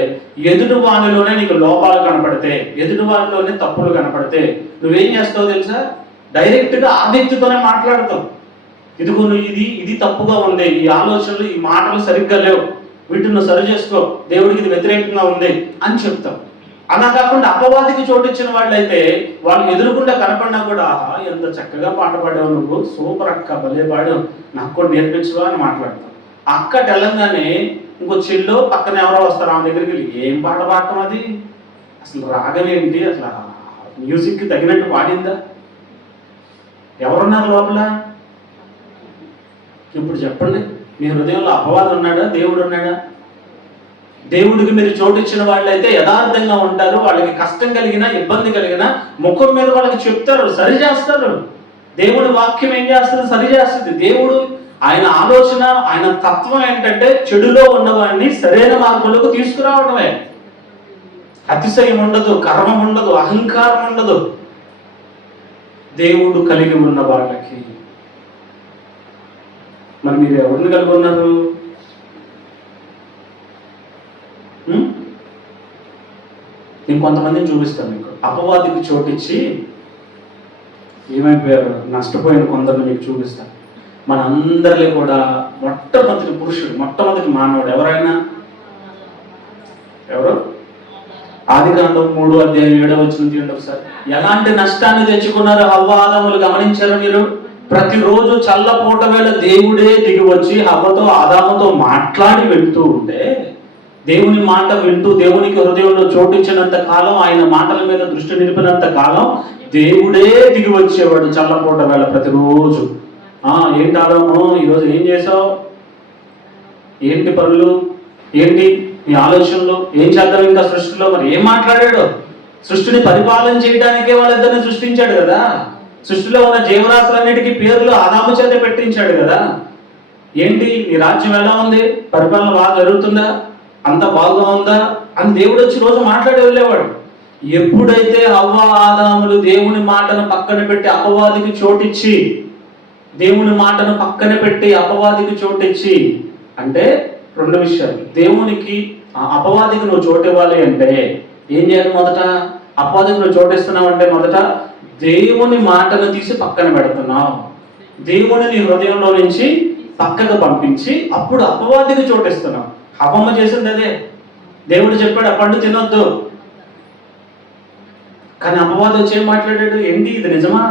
ఎదుటి వానిలోనే నీకు లోపాలు కనపడితే, ఎదుటి వానిలోనే తప్పులు కనపడితే నువ్వేం చేస్తావు తెలుసా? డైరెక్ట్గా ఆ వ్యక్తితోనే మాట్లాడతావు. ఇదిగో నువ్వు ఇది తప్పుగా ఉంది, ఈ ఆలోచనలు, ఈ మాటలు సరిగ్గా లేవు, వీటిని నువ్వు సరి చేసుకో, దేవుడికి ఇది వ్యతిరేకంగా ఉంది అని చెప్తావు. అలా కాకుండా అపవాదికి చోటిచ్చిన వాళ్ళైతే వాళ్ళు ఎదురుకుండా కనపడినా కూడా, ఆహా ఎంత చక్కగా పాట పాడావు నువ్వు, సూపర్ అక్క, భలే పాడావు, నాకు కూడా నేర్పించవా అని మాట్లాడతాం. అక్క తెలంగాణే ఇంకో చెల్లో పక్కన ఎవరో వస్తారు, ఆమె దగ్గరికి వెళ్ళి ఏం పాట పాడటం, అది అసలు రాగం ఏంటి, అసలు మ్యూజిక్కి తగినట్టు పాడిందా? ఎవరున్నారు లోపల? ఇప్పుడు చెప్పండి, మీ హృదయంలో అపవాదం ఉన్నాడా, దేవుడు ఉన్నాడా? దేవుడికి మీరు చోటిచ్చిన వాళ్ళైతే యథార్థంగా ఉంటారు. వాళ్ళకి కష్టం కలిగినా, ఇబ్బంది కలిగినా ముఖం మీద వాళ్ళకి చెప్తారు, సరి చేస్తారు. దేవుడి వాక్యం ఏం చేస్తుంది? సరి చేస్తుంది. దేవుడు ఆయన ఆలోచన, ఆయన తత్వం ఏంటంటే చెడులో ఉన్నవాడిని సరైన మార్గంలోకి తీసుకురావడమే. అతిశయం ఉండదు, గర్వం ఉండదు, అహంకారం ఉండదు. దేవుడు కలిగి ఉన్న వాళ్ళకి. మరి మీరు ఎవరిని కలిగి ఉన్నారు? నేను కొంతమందిని చూపిస్తాను మీకు. అపవాదికి చోటిచ్చి ఏమైపోయారు, నష్టపోయిన కొందరిని మీకు చూపిస్తాను. మన అందరిలో కూడా మొట్టమొదటి పురుషుడు, మొట్టమొదటి మానవుడు ఎవరైనా ఎవరు? ఆదికాండం 3:7 తీయండి ఒకసారి. ఎలాంటి నష్టాన్ని తెచ్చుకున్నారు హవ్వ ఆదాములు గమనించారు మీరు? ప్రతిరోజు చల్లపూట వేళ దేవుడే దిగి వచ్చి హవ్వతో ఆదాముతో మాట్లాడి వెళ్తూ ఉంటే, దేవుని మాట వింటూ దేవునికి హృదయంలో చోటించినంత కాలం, ఆయన మాటల మీద దృష్టి నిలిపినంత కాలం దేవుడే దిగి వచ్చేవాడు చల్లపూట వేళ ప్రతిరోజు. ఏంటి ఆదాము, ఈరోజు ఏం చేసావు, ఏంటి పనులు, ఏంటి నీ ఆలోచనలు, ఏం చేద్దాం ఇంకా సృష్టిలో? మరి ఏం మాట్లాడాడు? సృష్టిని పరిపాలన చేయడానికే వాళ్ళిద్దరిని సృష్టించాడు కదా. సృష్టిలో ఉన్న జీవరాశులన్నిటికీ పేర్లు ఆదాము చేత పెట్టించాడు కదా. ఏంటి నీ రాజ్యం ఎలా ఉంది, పరిపాలన బాగా జరుగుతుందా, అంత బాగా ఉందా అని దేవుడు వచ్చి రోజు మాట్లాడి వెళ్ళేవాడు. ఎప్పుడైతే హవ్వ ఆదాములు దేవుని మాటను పక్కన పెట్టి అపవాదికి చోటిచ్చి, దేవుని మాటను పక్కన పెట్టి అపవాదికి చోటిచ్చి, అంటే రెండు విషయాలు. దేవునికి అపవాదికి నువ్వు చోటు ఇవ్వాలి అంటే ఏం చేయాలి? మొదట అపవాదికి నువ్వు చోటిస్తున్నావు అంటే మొదట దేవుని మాటను తీసి పక్కన పెడుతున్నావు. దేవుని నీ హృదయంలో నుంచి పక్కకు పంపించి అప్పుడు అపవాదికి చోటిస్తున్నావు. హవ్వమ్మ చేసింది అదే. దేవుడు చెప్పాడు ఆ పండు తినొద్దు, కానీ అపవాది వచ్చి ఏం మాట్లాడాడు? ఏంటి ఇది నిజమా,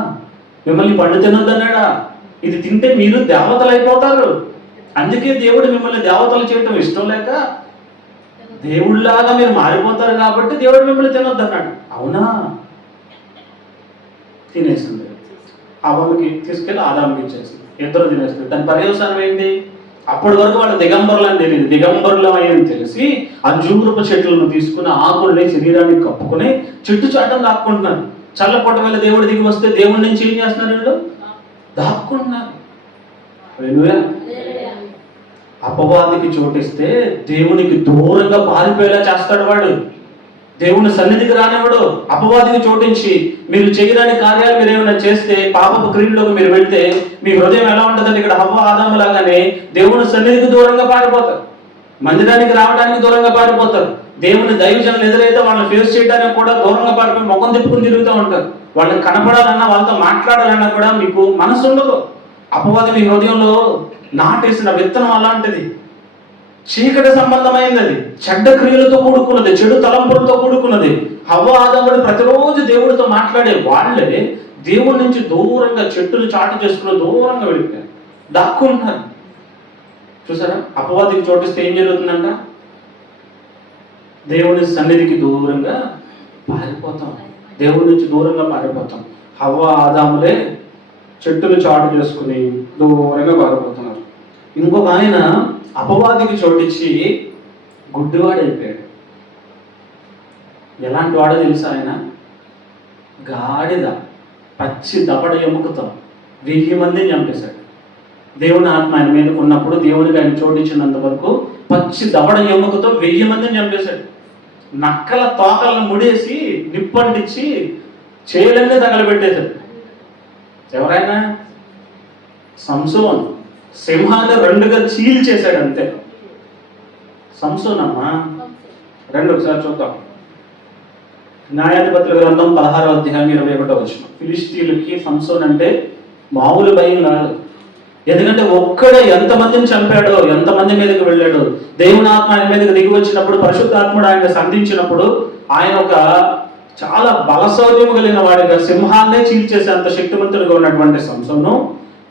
మిమ్మల్ని పండు తినొద్దు అన్నాడా? ఇది తింటే మీరు దేవతలు అయిపోతారు, అందుకే దేవుడు మిమ్మల్ని దేవతలు చేయటం ఇష్టం లేక దేవుళ్ళలాగా మీరు మారిపోతారు కాబట్టి దేవుడు మిమ్మల్ని తినొద్దు అన్నాడు. అవునా? తినేసింది. హవ్వకి తీసుకెళ్ళి ఆదాముకి ఇచ్చేసింది, ఇద్దరు తినేస్తుంది. దాని పర్యవసానం ఏంటి? అప్పటి వరకు వాళ్ళు దిగంబరులు అని తెలియదు, దిగంబరులు అని తెలిసి అంజూరపు చెట్లను తీసుకుని ఆకుల్ని శరీరానికి కప్పుకొని చెట్టు చాటం దాక్కుంటున్నారు. చల్లపొట్ట వల్ల దేవుడు దిగి వస్తే దేవుడి నుంచి ఏం చేస్తున్నారు? వీళ్ళు దాక్కుంటున్నారు. అపవాదికి చోటిస్తే దేవునికి దూరంగా పారిపోయేలా చేస్తాడు వాడు. దేవుని సన్నిధికి రానివాడు. అపవాదికి చోటించి మీరు చేయరాని కార్యాలు మీరు ఏమైనా చేస్తే, పాపపు క్రియల్లోకి మీరు వెళ్తే మీ హృదయం ఎలా ఉంటుందంటే ఇక్కడ హవ్వ ఆదాము లాగానే దేవుని సన్నిధికి దూరంగా పారిపోతారు, మందిరానికి రావడానికి దూరంగా పారిపోతారు. దేవుని దైవజనులు ఎదురైతే వాళ్ళని ఫేస్ చేయడానికి కూడా దూరంగా పారిపోయి ముఖం తిప్పుకుని తిరుగుతూ ఉంటారు. వాళ్ళని కనపడాలన్నా, వాళ్ళతో మాట్లాడాలన్నా కూడా మీకు మనసు ఉండదు. అపవాది మీ హృదయంలో నాటేసిన విత్తనం అలాంటిది, చీకటి సంబంధమైనది, అది చెడ్డ క్రియలతో కూడుకున్నది, చెడు తలంపులతో కూడుకున్నది. హవ్వ ఆదాములు ప్రతిరోజు దేవుడితో మాట్లాడే వాళ్ళే దేవుడి నుంచి దూరంగా చెట్టులు చాటు చేసుకుని దూరంగా వెళ్ళిపోయారు, దాక్కుంటున్నారు. చూసారా? అపవాదికి చోటిస్తే ఏం జరుగుతుందంట? దేవుని సన్నిధికి దూరంగా పారిపోతాం, దేవుడి నుంచి దూరంగా పారిపోతాం. హవ్వ ఆదాములే చెట్టులు చాటు చేసుకుని దూరంగా పారిపోతున్నారు. ఇంకొక ఆయన అపవాదికి చోటిచ్చి గుడ్డివాడైపోయాడు. ఎలాంటి వాడో తెలుసా? ఆయన గాడిద, పచ్చి దవడ ఎముకతో 1000 మందిని చంపేశాడు. దేవుని ఆత్మ ఆయన మీద ఉన్నప్పుడు దేవునికి ఆయన చోటిచ్చినంత వరకు పచ్చి దవడ ఎముకతో 1000 మందిని చంపేశాడు. నక్కల తోకలను ముడేసి నిప్పంటించి చేలన్నీ తగలబెట్టేశాడు. ఎవరైనా? సంసోన్ సింహాన్ని రెండుగా చీల్చేశాడు అంతే. సంసోనమ్మా, రెండు ఒకసారి చూద్దాం. న్యాయాధిపతుల గ్రంథం 16వ అధ్యాయం 21వ వచనం. ఫిలిష్తీయులకి సంసోన్ అంటే మామూలు భయం కాదు. ఎందుకంటే ఒక్కడ ఎంతమందిని చంపాడో, ఎంతమంది మీదకి వెళ్ళాడో, దేవుని ఆత్మ ఆయన మీదకి దిగి వచ్చినప్పుడు, పరిశుద్ధాత్ముడు ఆయన సంధించినప్పుడు ఆయన ఒక చాలా బలశౌర్యం కలిగిన వాడిగా సింహాన్నే చీల్చేసే అంత శక్తివంతుడిగా ఉన్నటువంటి సంసోను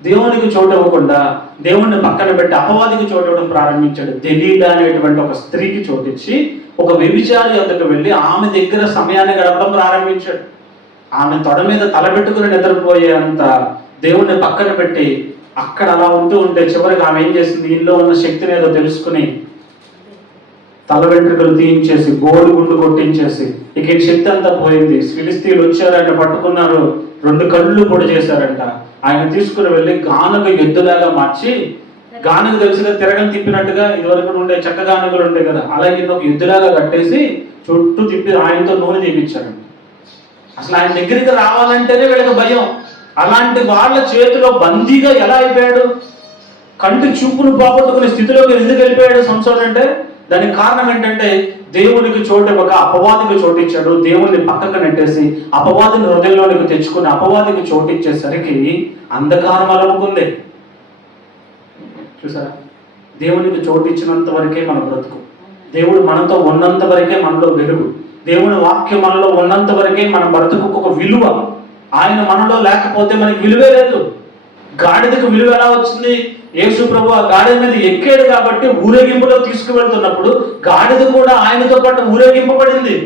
దేవునికి చోటు ఇవ్వకుండా దేవుణ్ణి పక్కన పెట్టి అపవాదికి చోటు ఇవ్వడం ప్రారంభించాడు. దెలీలా అనేటువంటి ఒక స్త్రీకి చోటిచ్చి ఒక వ్యభిచారి వద్దకు వెళ్ళి ఆమె దగ్గర సమయాన్ని గడపడం ప్రారంభించాడు. ఆమె తొడ మీద తలబెట్టుకుని నిద్రపోయే అంత దేవుణ్ణి పక్కన పెట్టి అక్కడ అలా ఉంటూ ఉంటే చివరికి ఆమె ఏం చేసింది, ఇంట్లో ఉన్న శక్తిని ఏదో తెలుసుకుని తల వెంట్రుకలు తీయించేసి గోడు గుండు కొట్టించేసి ఇక ఈ శక్తి అంతా పోయింది. ఫిలిస్తీన్లు వచ్చారంట, పట్టుకున్నారు, 2 కళ్ళు పొడి చేశారంట. ఆయన తీసుకుని వెళ్ళి గానుగ ఎద్దులాగా మార్చి, గానుగ తెలుసుగా తిరగని తిప్పినట్టుగా ఇదివరకు ఉండే చెక్క గానుగలు ఉంటాయి కదా, అలాగే ఒక ఎద్దులాగా కట్టేసి చుట్టూ తిప్పి ఆయనతో నూనె తీపించారంట. అసలు ఆయన దగ్గరికి రావాలంటేనే వీళ్ళకి భయం. అలాంటి వాళ్ళ చేతిలో బందీగా ఎలా అయిపోయాడు? కంటి చూపును పోగొట్టుకునే స్థితిలోకి ఎందుకు వెళ్ళిపోయాడు సంసోను అంటే దానికి కారణం ఏంటంటే దేవునికి చోటు ఒక అపవాదికి చోటిచ్చాడు. దేవుణ్ణి పక్కకు నెట్టేసి అపవాదిని హృదయంలోనికి తెచ్చుకుని అపవాదికి చోటిచ్చేసరికి అంధకారం అలముకుంది. చూసారా, దేవునికి చోటిచ్చినంత వరకే మన బ్రతుకు, దేవుడు మనతో ఉన్నంత వరకే మనలో వెలుగు, దేవుని వాక్యం మనలో ఉన్నంత వరకే మన బ్రతుకు ఒక విలువ. ఆయన మనలో లేకపోతే మనకి విలువే లేదు. గాడిదకు విలువ ఎలా వచ్చింది? యేసు ప్రభు ఆ గాడిద మీద ఎక్కాడు కాబట్టి ఊరేగింపులో తీసుకువెళ్తున్నప్పుడు గాడిద కూడా ఆయనతో పాటు ఊరేగింపబడింది.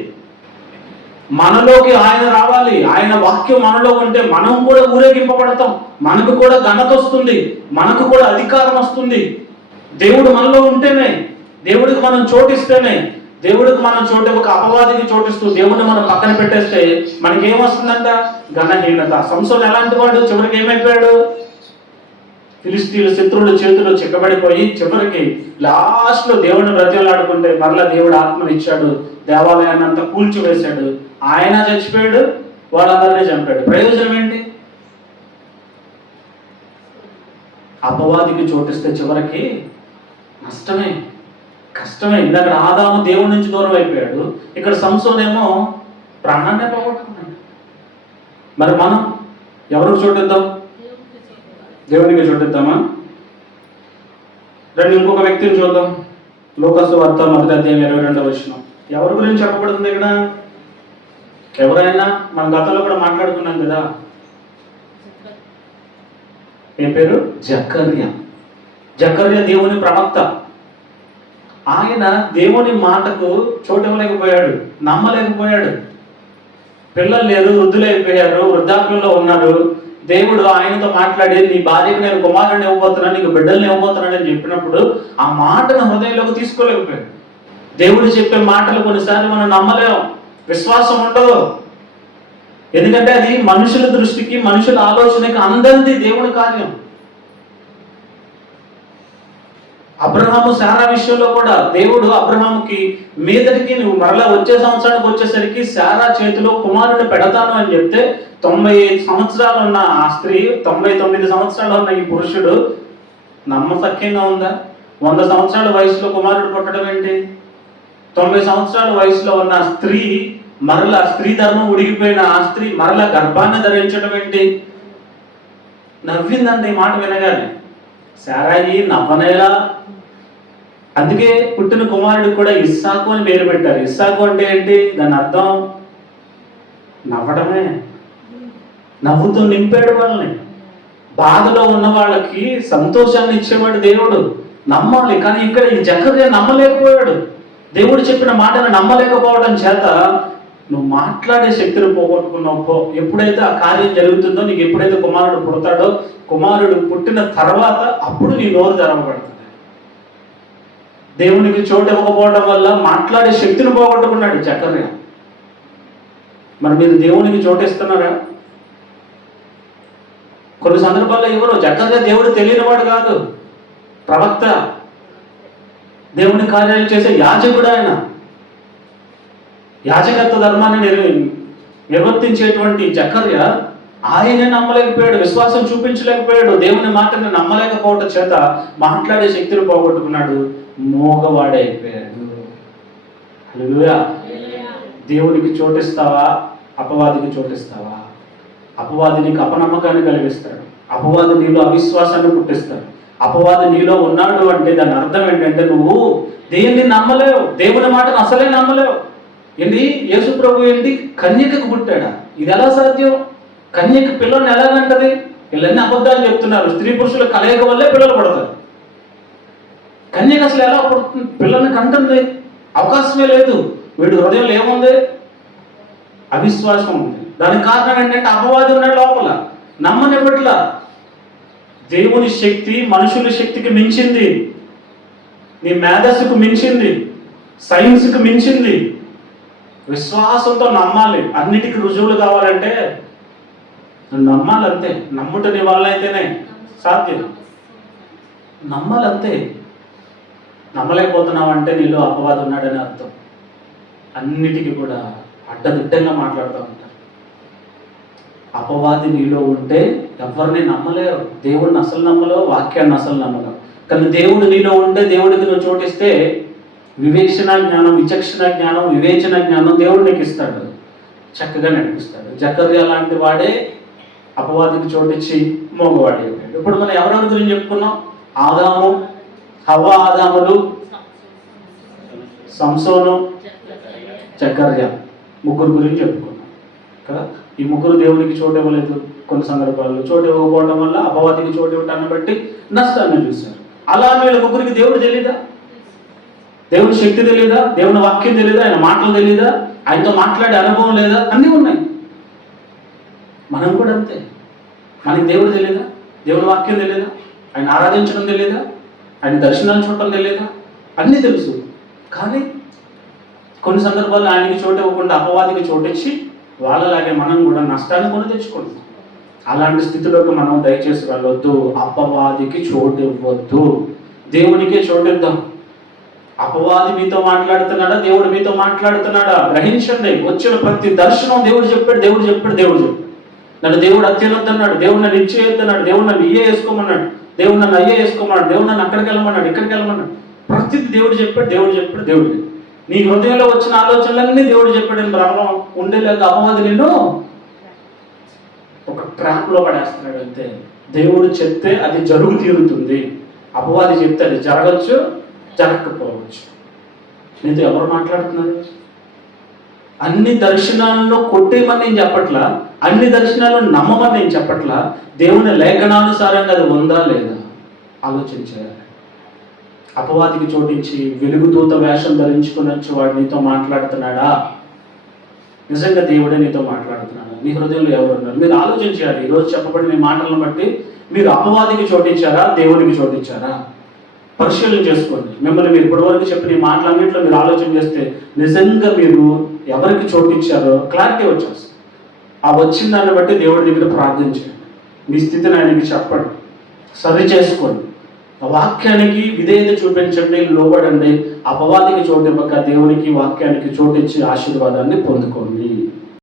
మనలోకి ఆయన రావాలి, ఆయన వాక్యం మనలో ఉంటే మనం కూడా ఊరేగింపబడతాం, మనకు కూడా ఘనత వస్తుంది, మనకు కూడా అధికారం వస్తుంది. దేవుడు మనలో ఉంటేనే, దేవుడికి మనం చోటిస్తేనే, దేవుడికి మనం చోటు ఒక అపవాదికి చోటిస్తూ దేవుడిని మనం పక్కన పెట్టేస్తే మనకి ఏమొస్తుందంట? ఘనహీనత. సంసోను ఎలాంటి వాడు? చివరికి ఏమైపోయాడు? ఫిలిస్తీన్ల శత్రువుల చేతుల్లో చిక్కబడిపోయి చివరికి లాస్ట్లో దేవుడిని బ్రతిమలాడుకుంటే మరలా దేవుడు ఆత్మను ఇచ్చాడు, దేవాలయాన్ని అంతా కూల్చివేశాడు, ఆయన చచ్చిపోయాడు, వాళ్ళందరినీ చంపాడు. ప్రయోజనం ఏంటి? అపవాదికి చోటిస్తే చివరికి నష్టమే, కష్టమే. ఇందాక ఆదాము దేవుడి నుంచి దూరం అయిపోయాడు, ఇక్కడ సంసోనేమో ప్రాణాన్ని పోగొట్టుకున్నాడు. మరి మనం ఎవరికి చోటిద్దాం? దేవునికి చోటిద్దామా? రండి ఇంకొక వ్యక్తిని చూద్దాం. లూకాసు వార్త 1వ అధ్యాయం 22వ వచనం. ఎవరి గురించి చెప్పబడుతుంది ఇక్కడ? ఎవరైనా మన గతంలో కూడా మాట్లాడుకున్నాం కదా, ఏ పేరు? జకర్యా. జకర్యా దేవుని ప్రవక్త. ఆయన దేవుని మాటకు చోటు ఇవ్వలేకపోయాడు, నమ్మలేకపోయాడు. పిల్లలు లేరు, వృద్ధులైపోయారు, వృద్ధాప్యంలో ఉన్నారు. దేవుడు ఆయనతో మాట్లాడి నీ భార్యకు నేను కుమారుని ఇవ్వబోతున్నాను, నీకు బిడ్డల్ని ఇవ్వబోతున్నాను అని చెప్పినప్పుడు ఆ మాటను హృదయంలోకి తీసుకోలేకపోయాడు. దేవుడు చెప్పే మాటలు కొన్నిసార్లు మనం నమ్మలేం, విశ్వాసం ఉండదు. ఎందుకంటే అది మనుషుల దృష్టికి, మనుషుల ఆలోచనకి అందరిది దేవుని కార్యం. అబ్రహాము శారా విషయంలో కూడా దేవుడు అబ్రహాముకి మీదటికి నువ్వు మరలా వచ్చే సంవత్సరానికి వచ్చేసరికి శారా చేతిలో కుమారుని పెడతాను అని చెప్తే 95 సంవత్సరాలు ఉన్న ఆ స్త్రీ, 99 సంవత్సరాలు ఉన్న ఈ పురుషుడు నమ్మసక్యంగా ఉందా? 100 సంవత్సరాల వయసులో కుమారుడు పుట్టడం ఏంటి? 90 సంవత్సరాల వయసులో ఉన్న స్త్రీ మరలా స్త్రీ ధర్మం ఉడిగిపోయిన ఆ స్త్రీ మరలా గర్భాన్ని ధరించడం ఏంటి? నవ్విందండి ఈ మాట వినగానే. శారాయి నవ్వనేలా. అందుకే పుట్టిన కుమారుడికి కూడా ఇస్సాకు అని పేరు పెట్టారు. ఇస్సాకు అంటే ఏంటి? దాని అర్థం నవ్వడమే. నవ్వుతూ నింపాడు వాళ్ళని. బాధలో ఉన్న వాళ్ళకి సంతోషాన్ని ఇచ్చేవాడు దేవుడు. నమ్మాలి. కానీ ఇక్కడ ఈ జకర్యా నమ్మలేకపోయాడు. దేవుడు చెప్పిన మాటను నమ్మలేకపోవడం చేత నువ్వు మాట్లాడే శక్తిని పోగొట్టుకున్నావు. ఎప్పుడైతే ఆ కార్యం జరుగుతుందో, నీకు ఎప్పుడైతే కుమారుడు పుడతాడో, కుమారుడు పుట్టిన తర్వాత అప్పుడు నీ నోరు తెరవబడుతుంది. దేవునికి చోటు ఇవ్వకపోవడం వల్ల మాట్లాడే శక్తిని పోగొట్టుకున్నాడు జకర్యా. మరి మీరు దేవునికి చోటు ఇస్తున్నారా? కొన్ని సందర్భాల్లో ఎవరు? జకర్యా దేవుడు తెలియనివాడు కాదు, ప్రవక్త, దేవుని కార్యాలు చేసే యాజకుడు. ఆయన యాజకత్వ ధర్మాన్ని నిర్వర్తించేటువంటి జకర్యా ఆయనే నమ్మలేకపోయాడు, విశ్వాసం చూపించలేకపోయాడు, దేవుని మాటని నమ్మలేకపోవడం చేత మాట్లాడే శక్తిని పోగొట్టుకున్నాడు, మోగవాడైపోయాడు. హల్లెలూయా. దేవునికి చోటిస్తావా, అపవాదికి చోటిస్తావా? అపవాది నీకు అపనమ్మకాన్ని కలిగిస్తాడు, అపవాది నీలో అవిశ్వాసాన్ని పుట్టిస్తాడు. అపవాది నీలో ఉన్నాడు అంటే దాని అర్థం ఏంటంటే నువ్వు దేవుని నమ్మలేవు, దేవుని మాటను అసలే నమ్మలేవు. ఏంటి, యేసు ప్రభు ఏంటి, కన్యకకు పుట్టాడా? ఇది ఎలా సాధ్యం? కన్యక పిల్లల్ని ఎలాగంటది? వీళ్ళన్నీ అబద్ధాలు చెప్తున్నారు. స్త్రీ పురుషుల కలయిక వల్లే పిల్లలు పడతారు. కన్యక అసలు ఎలా పుడుతుంది? పిల్లల్ని కంటుంది, అవకాశమే లేదు. వీడి హృదయంలో ఏముంది? అవిశ్వాసం ఉంది. దానికి కారణం ఏంటంటే అపవాది ఉన్నాడు లోపల, నమ్మనివ్వట్ల. దేవుని శక్తి మనుషుల శక్తికి మించింది, నీ మేధస్సుకు మించింది, సైన్స్కి మించింది. విశ్వాసంతో నమ్మాలి. అన్నిటికీ రుజువులు కావాలంటే నమ్మాలంతే. నమ్ముట నీ వల్ల అయితేనే సాధ్యం. నమ్మాలంతే. నమ్మలేకపోతున్నావు అంటే నీలో అపవాదం ఉన్నాడని అర్థం. అన్నిటికీ కూడా అడ్డదిడ్డంగా మాట్లాడుతూ ఉంటారు. అపవాది నీలో ఉంటే ఎవరిని నమ్మలేవు, దేవుడిని అసలు నమ్మలేవు, వాక్యాన్ని అసలు నమ్మలేవు. కానీ దేవుడు నీలో ఉంటే, దేవుడికి నువ్వు చోటిస్తే వివేచన జ్ఞానం, విచక్షణ జ్ఞానం, వివేచన జ్ఞానం దేవుడు నీకు ఇస్తాడు, చక్కగా నడిపిస్తాడు. జకర్యా లాంటి వాడే అపవాదికి చోటిచ్చి మోగవాడి. ఇప్పుడు మనం ఎవరెవరి గురించి చెప్పుకున్నాం? ఆదాము, హవ్వ, ఆదాములు, సంసోను, జకర్యా, ముగ్గురు గురించి చెప్పుకున్నాం కదా. ఈ ముగ్గురు దేవునికి చోటు ఇవ్వలేదు. కొన్ని సందర్భాల్లో చోటు ఇవ్వకపోవడం వల్ల అపవాదికి చోటు ఇవ్వటాన్ని బట్టి నష్టాన్ని చూశారు. అలా వీళ్ళ ముగ్గురికి దేవుడు తెలీదా? దేవుని శక్తి తెలీదా? దేవుని వాక్యం తెలీదా? ఆయన మాటలు తెలీదా? ఆయనతో మాట్లాడే అనుభవం లేదా? అన్నీ ఉన్నాయి. మనం కూడా అంతే. మనకి దేవుడు తెలీదా? దేవుని వాక్యం తెలీదా? ఆయన ఆరాధించడం తెలీదా? ఆయన దర్శనాలు చూడటం తెలీదా? అన్నీ తెలుసు. కానీ కొన్ని సందర్భాల్లో ఆయనకి చోటు ఇవ్వకుండా అపవాదికి చోటిచ్చి వాళ్ళలాగే మనం కూడా నష్టాన్ని కొని తెచ్చుకుంటాం. అలాంటి స్థితిలోకి మనం దయచేసి వెళ్ళొద్దు. అపవాదికి చోటు ఇవ్వద్దు, దేవునికే చోటిద్దాం. అపవాది మీతో మాట్లాడుతున్నాడా, దేవుడు మీతో మాట్లాడుతున్నాడా గ్రహించండి. వచ్చిన ప్రతి దర్శనం దేవుడు చెప్పాడు, దేవుడు చెప్పాడు, దేవుడు చెప్పాడు. నన్ను దేవుడు అత్యున్నతన్నాడు, దేవుడు నన్ను ఇచ్చేయొద్దన్నాడు, దేవుడు నన్ను ఇయ్యే వేసుకోమన్నాడు, దేవుడు నన్ను అయ్యే వేసుకోమన్నాడు, దేవుడు నన్ను అక్కడికి వెళ్ళమన్నాడు, ఇక్కడికి వెళ్ళమన్నాడు. ప్రతిది దేవుడు చెప్పాడు, దేవుడు చెప్పాడు, దేవుడు. నీ హృదయంలో వచ్చిన ఆలోచనలన్నీ దేవుడు చెప్పాడని భ్రమం ఉండేలాగా అపవాది నిన్ను ఒక ట్రాప్లో పడేస్తున్నాడు అంతే. దేవుడు చెప్తే అది జరుగు తీరుతుంది, అపవాది చెప్తే అది జరగచ్చు, జరగకపోవచ్చు. నీతో ఎవరు మాట్లాడుతున్నారు? అన్ని దర్శనాలను కొట్టేయమని నేను చెప్పట్లా, అన్ని దర్శనాలను నమ్మమని నేను చెప్పట్లా. దేవుని లేఖనానుసారంగా అది ఉందా లేదా ఆలోచించాలి. అపవాదికి చోటించి వెలుగుతూత వేషం ధరించుకుని వచ్చి వాడు నీతో మాట్లాడుతున్నాడా? నిజంగా దేవుడే నీతో మాట్లాడుతున్నాడా? నీ హృదయంలో ఎవరు ఉన్నారు? మీరు ఆలోచించాలి. ఈరోజు చెప్పబడిన మీ మాటలను బట్టి మీరు అపవాదికి చోటిచ్చారా, దేవునికి చోటిచ్చారా? పరిశీలన చేసుకోండి. మిమ్మల్ని మీరు ఇప్పటివరకు చెప్పిన ఈ మాటలన్నింటిలో మీరు ఆలోచన చేస్తే నిజంగా మీరు ఎవరికి చోటిచ్చారో క్లారిటీ వచ్చేస్తుంది. ఆ వచ్చిన దాన్ని బట్టి దేవుడి దగ్గర ప్రార్థించండి. మీ స్థితిని ఆయనకి చెప్పండి, సరి చేసుకోండి. వాక్యానికి విధేయత చూపించండి, లోబడండి. అపవాదికి చోటు ఇవ్వక దేవునికి వాక్యానికి చోటిచ్చి ఆశీర్వాదాన్ని పొందుకోండి.